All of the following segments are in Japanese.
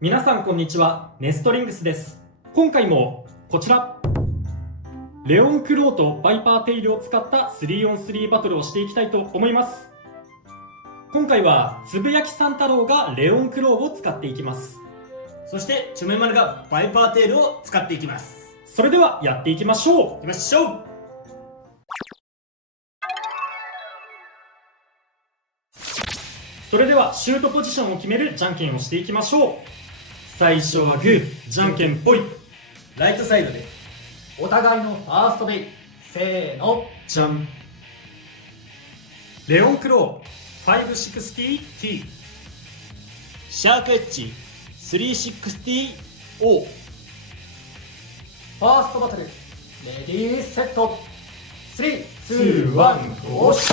皆さんこんにちは、ネストリングスです。今回もこちらレオンクローとバイパーテイルを使った 3on3 バトルをしていきたいと思います。今回はつぶやきさん太郎がレオンクローを使っていきます。そしてチョメマルがバイパーテールを使っていきます。それではやっていきましょう。行きましょう。それではシュートポジションを決めるじゃんけんをしていきましょう。最初はグー、じゃんけんぽい。ライトサイドでお互いのファーストベイ、せーの、じゃん。レオンクロー 560T。 シャークエッジ 360O。 ファーストバトル、レディーセット、3、2、1、ゴーシ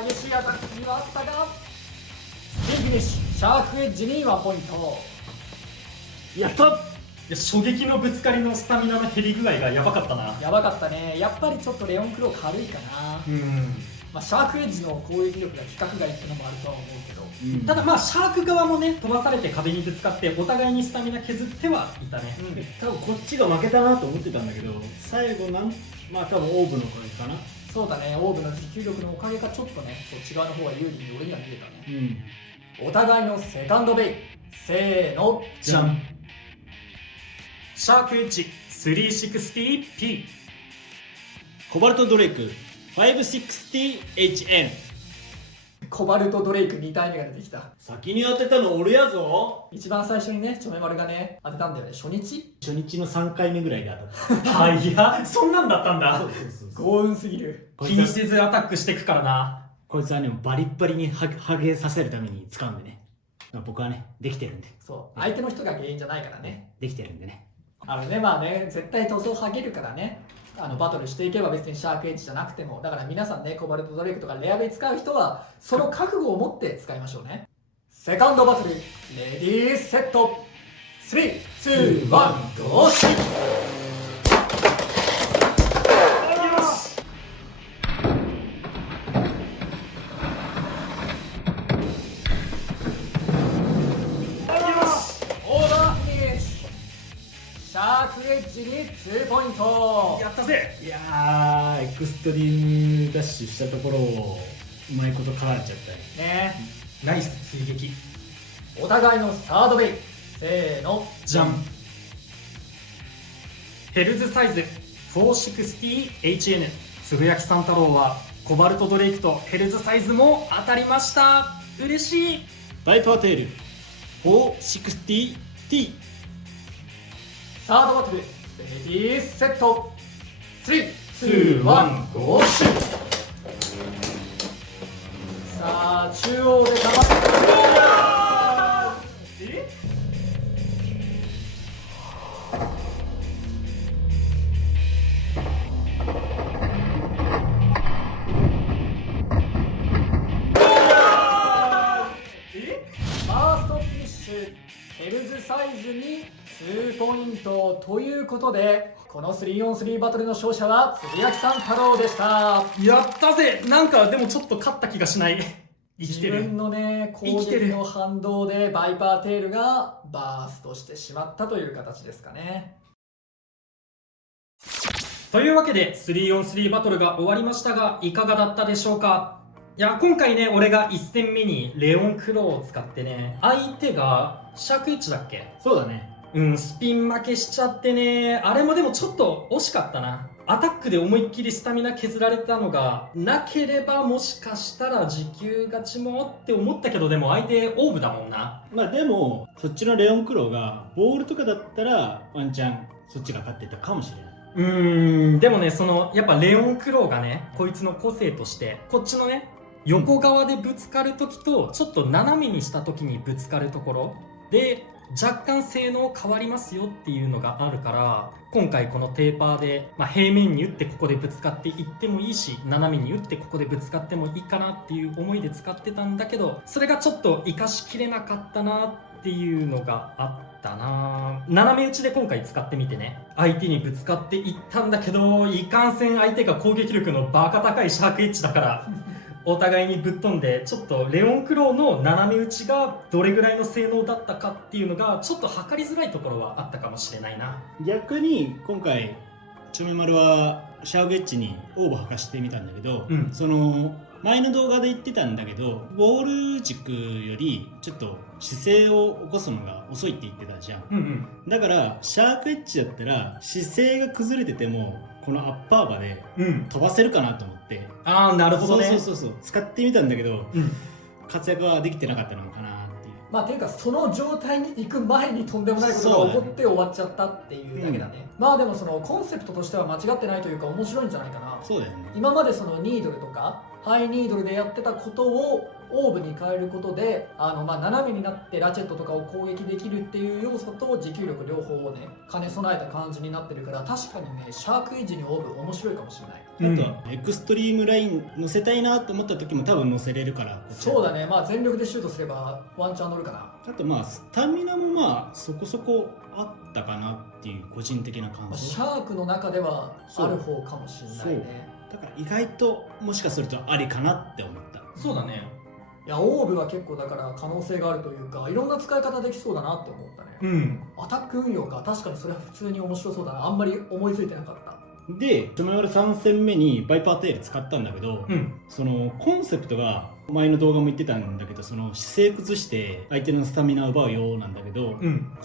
激しいアタックにはあったが、スピンフィニッシュ、シャークエッジに1ポイント。やった。いや、衝撃のぶつかりのスタミナの減り具合がやばかったな。やばかったね。やっぱりちょっとレオンクロー軽いかな。シャークエッジの攻撃力が規格外っていうのもあるとは思うけど、ただシャーク側もね、飛ばされて壁にぶつかってお互いにスタミナ削ってはいたね。多分こっちが負けたなと思ってたんだけど、最後多分オーブの声かな。そうだね、オーブの持久力のおかげかちょっとね、そっち側の方が有利に俺には見えたね。お互いのセカンドベイ、せーの、じゃん。シャークエッジ 360P。 コバルトドレイク 560HN。 コバルトドレイク2体目が出てきた。先に当てたの俺やぞ。一番最初にね、チョメマルがね、当てたんだよね。初日の3回目ぐらいで当たった。いや、そんなんだったんだ。幸運すぎる。気にせずアタックしてくからな。こいつはね、バリッバリにハゲさせるために使うんでね。僕はね、できてるんで。そう、相手の人が原因じゃないからね。できてるんでね。絶対塗装剥げるからね。バトルしていけば別にシャークエッジじゃなくても、だから皆さんね、コバルトドレイクとかレアベイ使う人はその覚悟を持って使いましょうね。セカンドバトル、レディーセット、3、2、1、ゴーシー。シャークエッジに2ポイント。やったぜ。いやー、エクストリームダッシュしたところをうまいこと絡んじゃったね。ナイス追撃。お互いのサードベイ、せーの、じゃん。ヘルズサイズ 460HN。 つぶやきさん太郎はコバルトドレイクとヘルズサイズも当たりました。嬉しい。バイパーテール 460T。サードバトル、レディーセット、3、2、1、ゴーシュ。さあ、中央でかまってくる。ファーストフィニッシュ、ヘルズサイズに2ポイントということで、この 3on3 バトルの勝者はつぶやきさん太郎でした。やったぜ。なんかでもちょっと勝った気がしない。生きてる。自分のね、攻撃の反動でバイパーテールがバーストしてしまったという形ですかね。というわけで 3on3 バトルが終わりましたが、いかがだったでしょうか。いや、今回ね、俺が1戦目にレオンクローを使ってね、相手がシャークエッジだっけ。そうだね。スピン負けしちゃってね。あれもでもちょっと惜しかったな。アタックで思いっきりスタミナ削られたのがなければ、もしかしたら持久勝ちもって思ったけど、でも相手オーブだもんな。でもそっちのレオンクローがボールとかだったらワンチャンそっちが勝ってたかもしれない。でもね、やっぱレオンクローがね、こいつの個性としてこっちのね、横側でぶつかるときとちょっと斜めにしたときにぶつかるところで若干性能変わりますよっていうのがあるから、今回このテーパーで、平面に打ってここでぶつかっていってもいいし、斜めに打ってここでぶつかってもいいかなっていう思いで使ってたんだけど、それがちょっと活かしきれなかったな。っていうのがあったな。斜め打ちで今回使ってみてね、相手にぶつかっていったんだけど、いかんせん相手が攻撃力のバカ高いシャークエッジだからお互いにぶっ飛んで、ちょっとレオンクローの斜め打ちがどれぐらいの性能だったかっていうのがちょっと測りづらいところはあったかもしれないな。逆に今回ちょめ丸はシャークエッジにオーバー履かしてみたんだけど、その前の動画で言ってたんだけど、ボール軸よりちょっと姿勢を起こすのが遅いって言ってたじゃん、だからシャークエッジだったら姿勢が崩れててもこのアッパーバで飛ばせるかなと思って、ああなるほどね。そう使ってみたんだけど、活躍はできてなかったのかなっていう。まあていうかその状態に行く前にとんでもないことが起こって終わっちゃったっていうだけだね。まあでもそのコンセプトとしては間違ってないというか面白いんじゃないかな。そうだよね。今までそのニードルとかハイニードルでやってたことをオーブに変えることで斜めになってラチェットとかを攻撃できるっていう要素と持久力両方をね兼ね備えた感じになってるから、確かにねシャークエッジにオーブ面白いかもしれない。あとはエクストリームライン乗せたいなと思った時も多分乗せれるから。そうだね、まあ全力でシュートすればワンチャン乗るかな。あとまあスタミナもまあそこそこあったかなっていう個人的な感想。シャークの中ではある方かもしれないね。だから意外ともしかするとありかなって思った。そうだね。いやオーブは結構だから可能性があるというか、いろんな使い方できそうだなって思ったね。アタック運用か、確かにそれは普通に面白そうだな。あんまり思いついてなかった。でちょめ丸3戦目にバイパーテール使ったんだけど、そのコンセプトが前の動画も言ってたんだけど、その姿勢崩して相手のスタミナを奪うようなんだけど、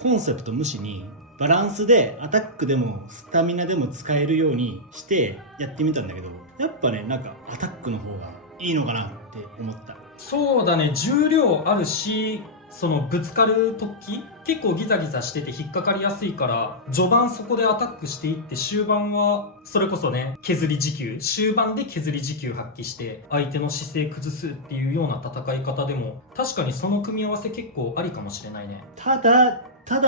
コンセプト無視にバランスでアタックでもスタミナでも使えるようにしてやってみたんだけど、やっぱねなんかアタックの方がいいのかなって思った。そうだね、重量あるし、そのぶつかる時結構ギザギザしてて引っかかりやすいから、序盤そこでアタックしていって終盤はそれこそね削り持久、終盤で削り持久発揮して相手の姿勢崩すっていうような戦い方でも確かにその組み合わせ結構ありかもしれないね。ただ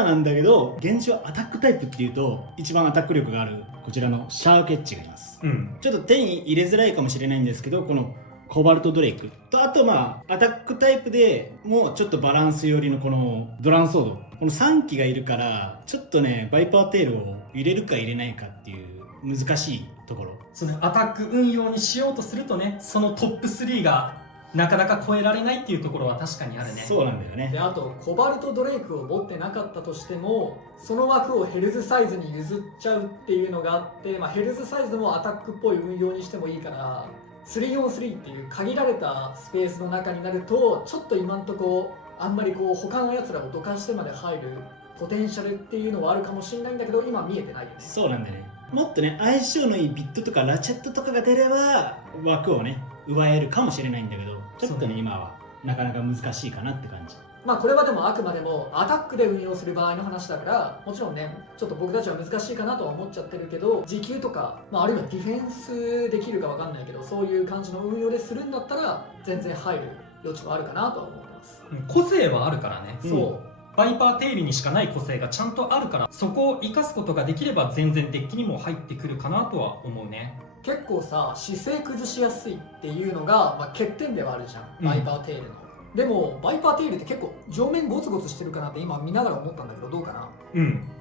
なんだけど、現状アタックタイプっていうと一番アタック力があるこちらのシャークエッジがいます、ちょっと手に入れづらいかもしれないんですけど、このコバルトドレイクと、あとまあアタックタイプでもうちょっとバランス寄りのこのドランソード、この3機がいるからちょっとねバイパーテールを入れるか入れないかっていう難しいところ。そのアタック運用にしようとするとね、そのトップ3がなかなか超えられないっていうところは確かにあるね。そうなんだよね。であとコバルトドレイクを持ってなかったとしても、その枠をヘルズサイズに譲っちゃうっていうのがあって、ヘルズサイズもアタックっぽい運用にしてもいいから、3on3 っていう限られたスペースの中になると、ちょっと今んとこあんまり他のやつらをどかしてまで入るポテンシャルっていうのはあるかもしれないんだけど、今見えてないよね。そうなんだよね。もっとね相性のいいビットとかラチェットとかが出れば枠をね奪えるかもしれないんだけど、ちょっとね今はなかなか難しいかなって感じ。これはでもあくまでもアタックで運用する場合の話だから、もちろんねちょっと僕たちは難しいかなとは思っちゃってるけど、持久とか、あるいはディフェンスできるかわかんないけど、そういう感じの運用でするんだったら全然入る余地はあるかなとは思ってます。個性はあるからね。そうバイパーテイルにしかない個性がちゃんとあるから、そこを生かすことができれば全然デッキにも入ってくるかなとは思うね。結構さ姿勢崩しやすいっていうのが、欠点ではあるじゃん、バイパーテイルの。でもバイパーテイルって結構上面ゴツゴツしてるかなって今見ながら思ったんだけど、どうかな。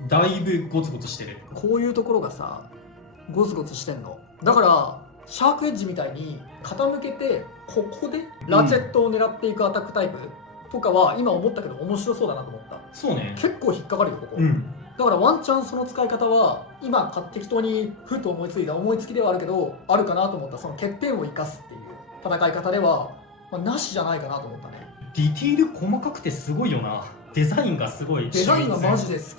だいぶゴツゴツしてる。こういうところがさゴツゴツしてんのだから、シャークエッジみたいに傾けてここでラチェットを狙っていくアタックタイプとかは今思ったけど面白そうだなと思った。そうね、結構引っかかるよここ、だからワンチャンその使い方は今適当にふと思いついた思いつきではあるけどあるかなと思った。その欠点を生かすっていう戦い方では、なしじゃないかなと思ったね。ディティール細かくてすごいよな。デザインがすごい。デザインがマジで好き。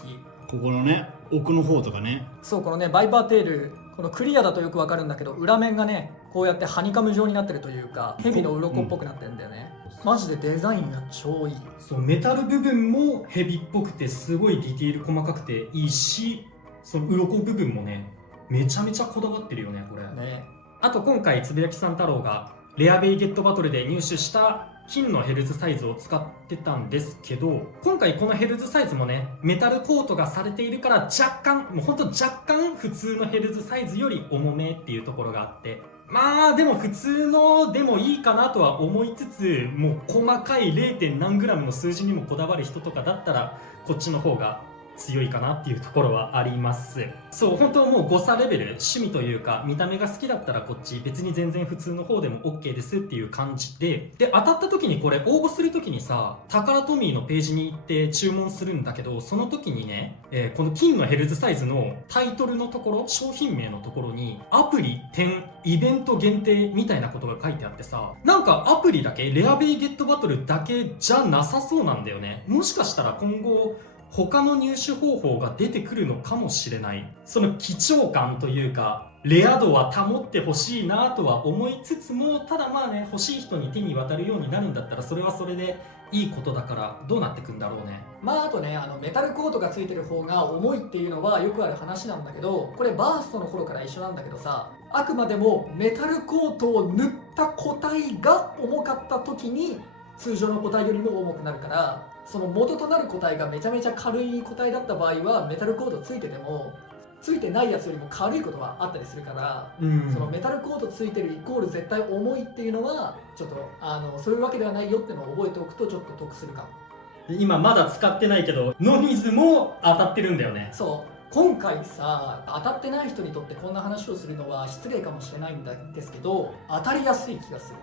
ここのね奥の方とかね、そうこのねバイパーテール、このクリアだとよくわかるんだけど、裏面がねこうやってハニカム状になってるというか、蛇の鱗っぽくなってるんだよね、マジでデザインが超いい。そうメタル部分もヘビっぽくてすごいディティール細かくていいし、その鱗部分もねめちゃめちゃこだわってるよねこれね。あと今回つぶやきさん太郎がレアベイゲットバトルで入手した金のヘルズサイズを使ってたんですけど、今回このヘルズサイズもねメタルコートがされているから若干、もうほんと若干普通のヘルズサイズより重めっていうところがあって、まあでも普通のでもいいかなとは思いつつ、もう細かい 0. 何グラムの数字にもこだわる人とかだったらこっちの方が強いかなっていうところはあります。そう、本当もう誤差レベル、趣味というか見た目が好きだったらこっち、別に全然普通の方でも OK ですっていう感じで、当たった時にこれ応募する時にさ、タカラトミーのページに行って注文するんだけど、その時にね、この金のヘルズサイズのタイトルのところ、商品名のところにアプリ点イベント限定みたいなことが書いてあってさ、なんかアプリだけ、レアベイゲットバトルだけじゃなさそうなんだよね。もしかしたら今後他の入手方法が出てくるのかもしれない。その貴重感というかレア度は保ってほしいなとは思いつつも、ただまあね、欲しい人に手に渡るようになるんだったらそれはそれでいいことだから、どうなってくんだろうね。まああとね、メタルコートがついてる方が重いっていうのはよくある話なんだけど、これバーストの頃から一緒なんだけどさ、あくまでもメタルコートを塗った個体が重かった時に通常の個体よりも重くなるから、その元となる個体がめちゃめちゃ軽い個体だった場合はメタルコートついててもついてないやつよりも軽いことがあったりするから、そのメタルコートついてるイコール絶対重いっていうのはちょっとそういうわけではないよってのを覚えておくとちょっと得するかも。今まだ使ってないけどノミズも当たってるんだよね。そう、今回さ、当たってない人にとってこんな話をするのは失礼かもしれないんですけど、当たりやすい気がする。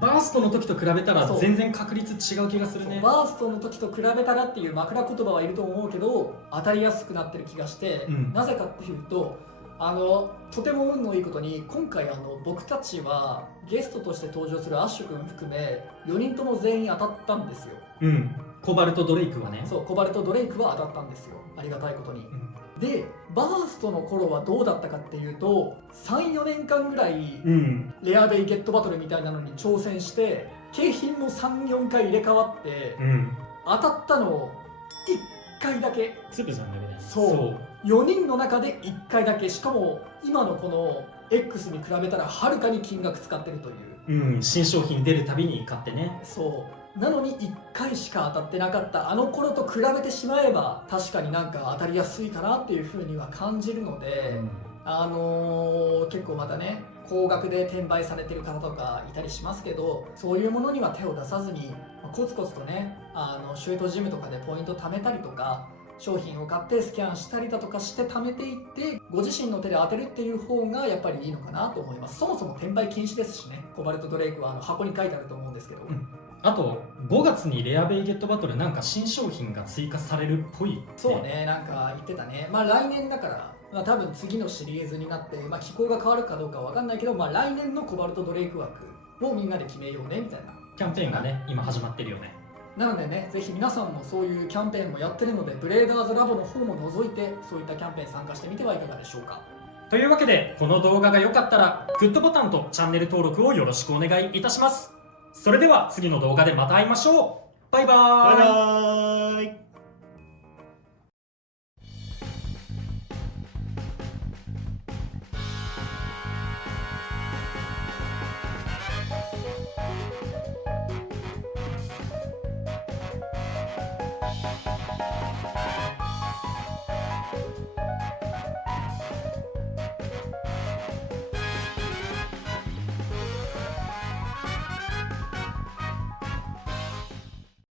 バーストの時と比べたら全然確率違う気がするね。バーストの時と比べたらっていう枕言葉はいると思うけど、当たりやすくなってる気がして、なぜかっていうととても運のいいことに今回僕たちはゲストとして登場するアッシュ君含め4人とも全員当たったんですよ。コバルト・ドレイクはね。そう、コバルト・ドレイクは当たったんですよ、ありがたいことに。でバーストの頃はどうだったかっていうと、 3,4 年間ぐらいレアベイゲットバトルみたいなのに挑戦して景品も 3,4 回入れ替わって、当たったの1回だけ。つぶさんだけね。そう4人の中で1回だけ、しかも今のこの X に比べたらはるかに金額使ってるという、新商品出るたびに買ってね。そうなのに1回しか当たってなかったあの頃と比べてしまえば確かになんか当たりやすいかなっていうふうには感じるので、結構またね高額で転売されてる方とかいたりしますけど、そういうものには手を出さずにコツコツとねシュートジムとかでポイント貯めたりとか、商品を買ってスキャンしたりだとかして貯めていってご自身の手で当てるっていう方がやっぱりいいのかなと思います。そもそも転売禁止ですしね。コバルト・ドレイクは箱に書いてあると思うんですけど、あと5月にレアベイゲットバトルなんか新商品が追加されるっぽい、そうね、なんか言ってたね。まあ来年だから多分次のシリーズになって、気候が変わるかどうかは分かんないけど、来年のコバルト・ドレイク枠をみんなで決めようねみたいなキャンペーンがね今始まってるよね。なのでね、ぜひ皆さんもそういうキャンペーンもやってるので、ブレーダーズラボの方も覗いてそういったキャンペーン参加してみてはいかがでしょうか。というわけでこの動画が良かったらグッドボタンとチャンネル登録をよろしくお願いいたします。それでは次の動画でまた会いましょう。バイバーイ。バイバーイ。